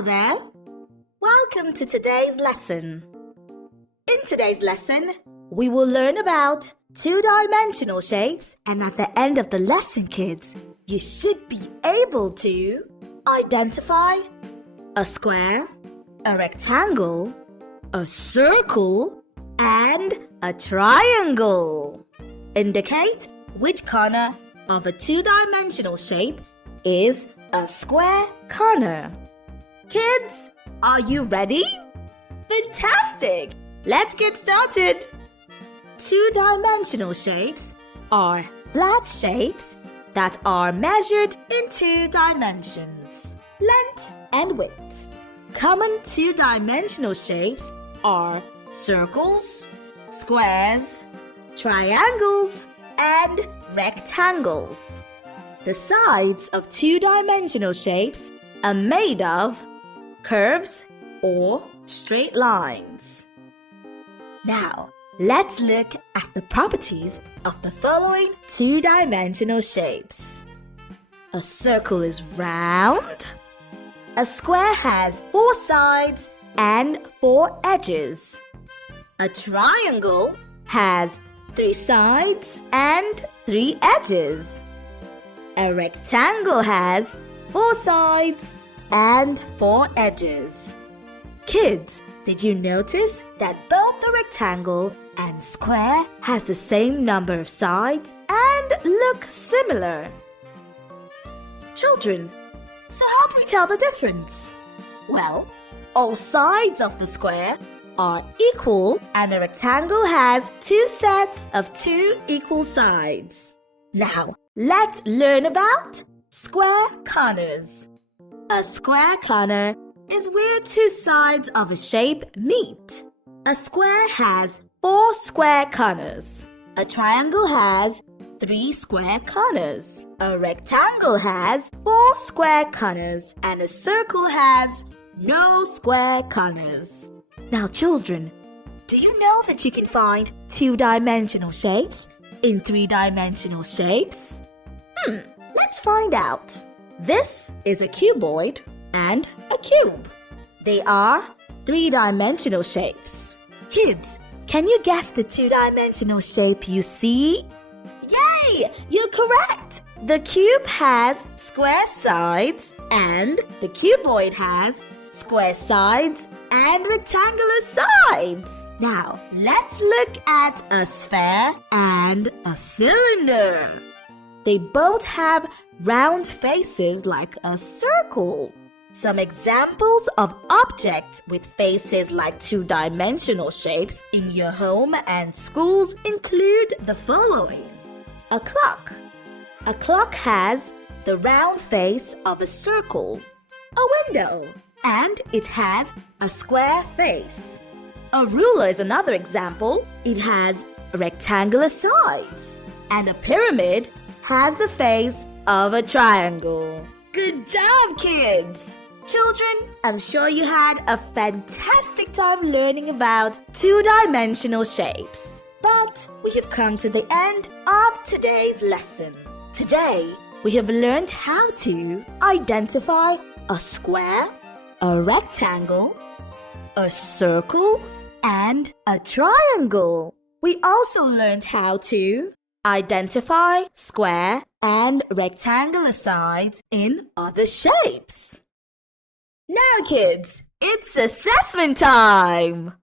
Hello there! Welcome to today's lesson. In today's lesson, we will learn about two-dimensional shapes, and at the end of the lesson, kids, you should be able to identify a square, a rectangle, a circle, and a triangle. Indicate which corner of a two-dimensional shape is a square corner. Kids, are you ready? Fantastic! Let's get started. Two-dimensional shapes are flat shapes that are measured in 2 dimensions, length and width. Common two-dimensional shapes are circles, squares, triangles, and rectangles. The sides of two-dimensional shapes are made of curves or straight lines. Now, let's look at the properties of the following two-dimensional shapes. A circle is round. A square has 4 sides and 4 edges. A triangle has 3 sides and 3 edges. A rectangle has 4 sides and 4 edges. Kids, did you notice that both the rectangle and square has the same number of sides and look similar? Children, so how do we tell the difference? Well, all sides of the square are equal and the rectangle has 2 sets of 2 equal sides. Now, let's learn about square corners. A square corner is where 2 sides of a shape meet. A square has 4 square corners. A triangle has 3 square corners. A rectangle has 4 square corners, and a circle has no square corners. Now, children, do you know that you can find 2-dimensional shapes in 3-dimensional shapes? Let's find out. This is a cuboid and a cube. They are 3-dimensional shapes. Kids, can you guess the 2-dimensional shape you see? Yay! You're correct! The cube has square sides and the cuboid has square sides and rectangular sides. Now, let's look at a sphere and a cylinder. They both have round faces like a circle. Some examples of objects with faces like 2-dimensional shapes in your home and schools include the following. A clock. A clock has the round face of a circle. A window, and it has a square face. A ruler is another example. It has rectangular sides. And a pyramid has the face of a triangle. Good job, kids! Children, I'm sure you had a fantastic time learning about 2-dimensional shapes. But we have come to the end of today's lesson. Today, we have learned how to identify a square, a rectangle, a circle, and a triangle. We also learned how to identify square and rectangular sides in other shapes. Now, kids, it's assessment time!